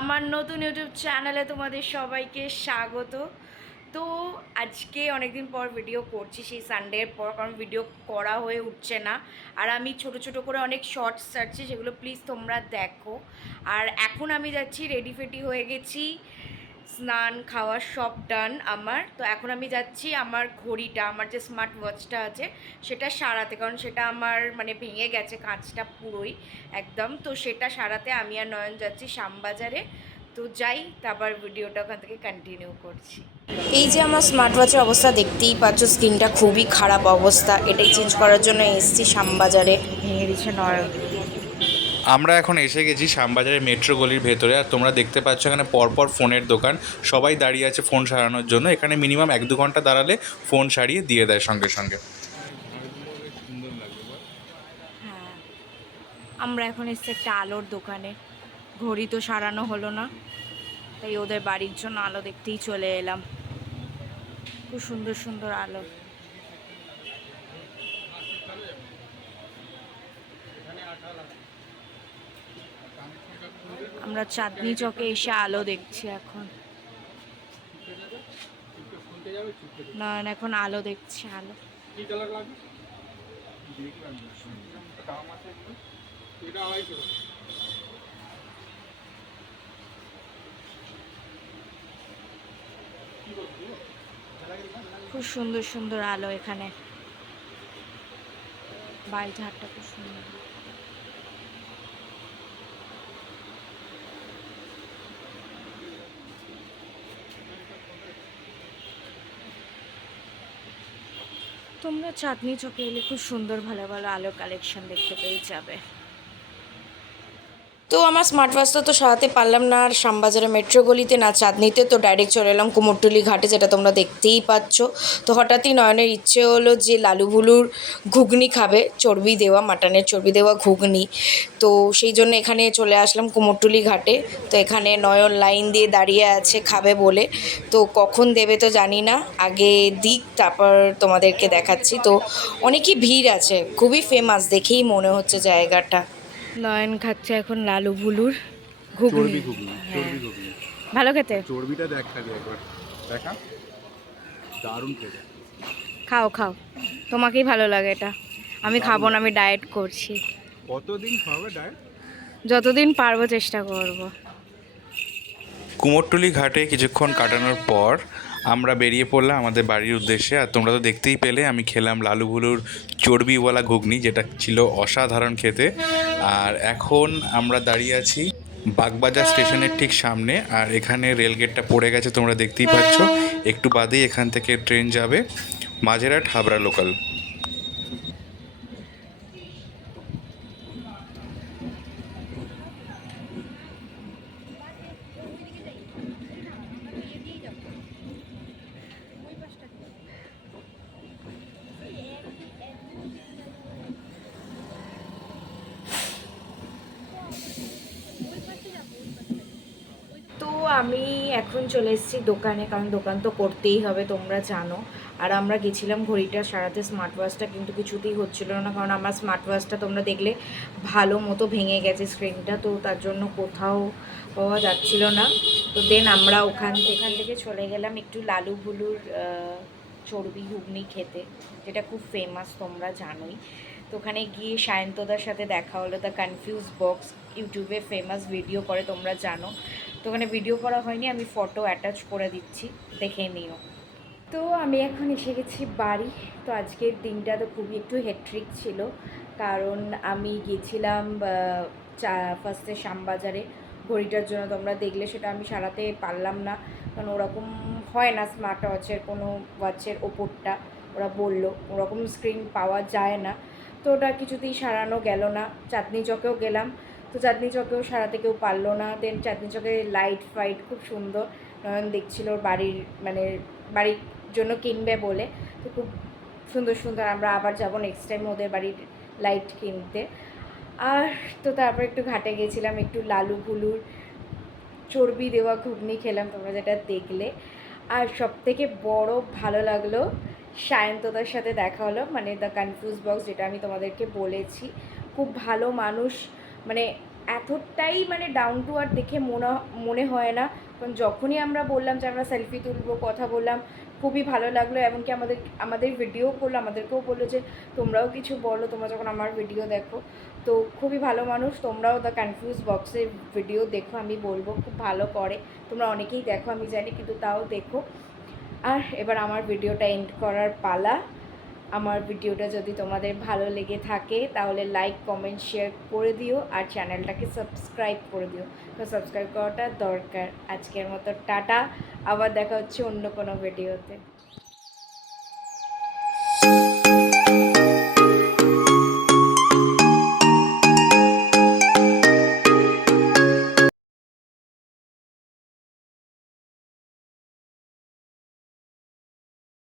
আমার নতুন ইউটিউব চ্যানেলে তোমাদের সবাইকে স্বাগত। তো আজকে অনেকদিন পর ভিডিও করছি, সেই সানডের পর, কারণ ভিডিও করা হয়ে উঠছে না। আর আমি ছোট ছোট করে অনেক শর্টস ছাড়ছি, সেগুলো প্লিজ তোমরা দেখো। আর এখন আমি যাচ্ছি, রেডি ফেডি হয়ে গেছি, স্নান খাওয়া সব ডান আমার। তো এখন আমি যাচ্ছি আমার ঘড়িটা, আমার যে স্মার্ট ওয়াচটা আছে সেটা সারাতে, কারণ সেটা আমার মানে ভেঙে গেছে কাঁচটা পুরোই একদম। তো সেটা সারাতে আমি আর নয়ন যাচ্ছি শ্যামবাজারে। তো যাই, তারপর ভিডিওটা ওখান থেকে কন্টিনিউ করছি। এই যে আমার স্মার্ট ওয়াচের অবস্থা দেখতেই পাচ্ছ, স্ক্রিনটা খুবই খারাপ অবস্থা। এটাই চেঞ্জ করার জন্য এসেছি শ্যামবাজারে। ভেঙে দিচ্ছে নয়ন। আমরা এখন এসে গেছি শ্যামবাজারের মেট্রো গলির ভেতরে। আর তোমরা দেখতে পাচ্ছ এখানে পরপর ফোনের দোকান, সবাই দাঁড়িয়ে আছে ফোন সারানোর জন্য। এখানে মিনিমাম 1-2 ঘন্টা দাঁড়ালে ফোন সারিয়ে দিয়ে দেয় সঙ্গে সঙ্গে। হ্যাঁ, আমরা এখন এসেছি একটা আলোর দোকানে। ঘড়ি তো সারানো হলো না, তাই ওদের বাড়ির জন্য আলো দেখতেই চলে এলাম। খুব সুন্দর সুন্দর আলো। আমরা চাঁদনি চকে এসে আলো দেখছি এখন। না, এখন আলো দেখছি, আলো। খুব সুন্দর সুন্দর আলো এখানে। বাড়িটা হাটটা খুব সুন্দর। তোমরা চাঁদনি চকে এলে খুব সুন্দর ভালো ভালো আলো কালেকশন দেখতে পেয়ে যাবে। তো আমার স্মার্ট ওয়াচটা তো সারাতে পারলাম না আর শ্যামবাজারে মেট্রো গলিতে না চাঁদনিতে, তো ডাইরেক্ট চলে এলাম কুমোরটুলি ঘাটে, যেটা তোমরা দেখতেই পাচ্ছ। তো হঠাৎই নয়নের ইচ্ছে হলো যে লালুভুলুর ঘুগনি খাবে, চর্বি দেওয়া, মাটনের চর্বি দেওয়া ঘুগনি। তো সেই জন্য এখানে চলে আসলাম কুমোরটুলি ঘাটে। তো এখানে নয়ন লাইন দিয়ে দাঁড়িয়ে আছে খাবে বলে। তো কখন দেবে তো জানি না, আগে দিক তারপর তোমাদেরকে দেখাচ্ছি। তো অনেকই ভিড় আছে, খুবই ফেমাস দেখেই মনে হচ্ছে জায়গাটা। নয়ন খাচ্ছে এখন লালু ভুলুর ঘুগনি। চর্বি ঘুগনি, হ্যাঁ, চর্বি ঘুগনি। ভালো খেতে। আর চর্বিটা দেখ খালি একবার, দেখা দারুণ খেতে। খাও খাও, তোমাকেই ভালো লাগে এটা। আমি দারুণ খাবো না, লাগে। আমি ডায়েট করছি। কতদিন খাবে ডায়েট? যতদিন পারবো চেষ্টা করব। কুমোরটুলি ঘাটে কিছুক্ষণ কাটানোর পর আমরা বেরিয়ে পড়লাম আমাদের বাড়ির উদ্দেশ্যে। আর তোমরা তো দেখতেই পেলে আমি খেলাম লালুভুলুর চর্বিওয়ালা ঘুগনি, যেটা ছিল অসাধারণ খেতে। আর এখন আমরা দাঁড়িয়ে আছি বাগবাজার স্টেশনের ঠিক সামনে। আর এখানে রেলগেটটা পড়ে গেছে, তোমরা দেখতেই পাচ্ছ। একটু বাদেই এখান থেকে ট্রেন যাবে মাঝেরহাট হাবড়া লোকাল। তো আমি এখন চলে এসেছি দোকানে, কারণ দোকান তো করতেই হবে, তোমরা জানো। আর আমরা গেছিলাম ঘড়িটা সারাতে, স্মার্ট ওয়াচটা কিন্তু কিছুতেই হচ্ছিল না, কারণ আমার স্মার্ট ওয়াচটা তোমরা দেখলে ভালো মতো ভেঙে গেছে স্ক্রিনটা। তো তার জন্য কোথাও পাওয়া যাচ্ছিল না। তো দেন আমরা ওখান থেকে চলে গেলাম একটু লালু ভুলুর চর্বি ঘুগনি খেতে, যেটা খুব ফেমাস তোমরা জানোই। তো ওখানে গিয়ে সায়ন্তদার সাথে দেখা হলো, দ্য কনফিউজ বক্স, ইউটিউবে ফেমাস ভিডিও করে তোমরা জানো। তো ওখানে ভিডিও করা হয়নি, আমি ফটো অ্যাটাচ করে দিচ্ছি, দেখে নিও। তো আমি এখন এসে গেছি বাড়ি। তো আজকের দিনটা তো খুবই একটু হেট্রিক ছিল, কারণ আমি গেছিলাম ফার্স্টে শ্যামবাজারে ঘড়িটার জন্য। তোমরা দেখলে সেটা আমি সারাতে পারলাম না, কারণ ওরকম হয় না স্মার্ট ওয়াচের কোনো ওয়াচের ওপরটা। ওরা বললো ওরকম স্ক্রিন পাওয়া যায় না। তো ওটা কিছুতেই সারানো গেল না। চাঁদনি চকেও গেলাম, তো চাঁদনি চকেও সারাতে কেউ পারলো না। দেন চাঁদনি চকে লাইট ফাইট খুব সুন্দর, নয়ন দেখছিল ওর বাড়ির মানে বাড়ির জন্য কিনবে বলে। তো খুব সুন্দর সুন্দর, আমরা আবার যাব নেক্সট টাইম ওদের বাড়ির লাইট কিনতে। আর তো তারপর একটু ঘাটে গেছিলাম, একটু লালু ভুলুর চর্বি দেওয়া ঘুগনি খেলাম, তোমরা যেটা দেখলে। আর সবথেকে বড় ভালো লাগলো, সায়ন্তদার সাথে দেখা হলো, মানে দ্য কনফিউজ বক্স, যেটা আমি তোমাদেরকে বলেছি। খুব ভালো মানুষ, মানে এতটাই মানে ডাউন টু আর্থ দেখে মনে হয় না। কারণ যখনই আমরা বললাম যে আমরা সেলফি তুলবো, কথা বললাম, খুবই ভালো লাগলো। এমনকি আমাদের ভিডিও করলো, আমাদেরকেও বললো যে তোমরাও কিছু বলো তোমরা যখন আমার ভিডিও দেখো। তো খুবই ভালো মানুষ। তোমরাও দ্য কনফিউজ বক্সের ভিডিও দেখো, আমি বলবো খুব ভালো করে। তোমরা অনেকেই দেখো আমি জানি, কিন্তু তাও দেখো। আর এবার আমার ভিডিওটা এন্ড করার পালা। আমার ভিডিওটা যদি তোমাদের ভালো লেগে থাকে তাহলে লাইক, কমেন্ট, শেয়ার করে দিও আর চ্যানেলটাকে সাবস্ক্রাইব করে দিও। তো সাবস্ক্রাইব করাটা দরকার। আজকের মতো টাটা, আবার দেখা হচ্ছে অন্য কোনো ভিডিওতে।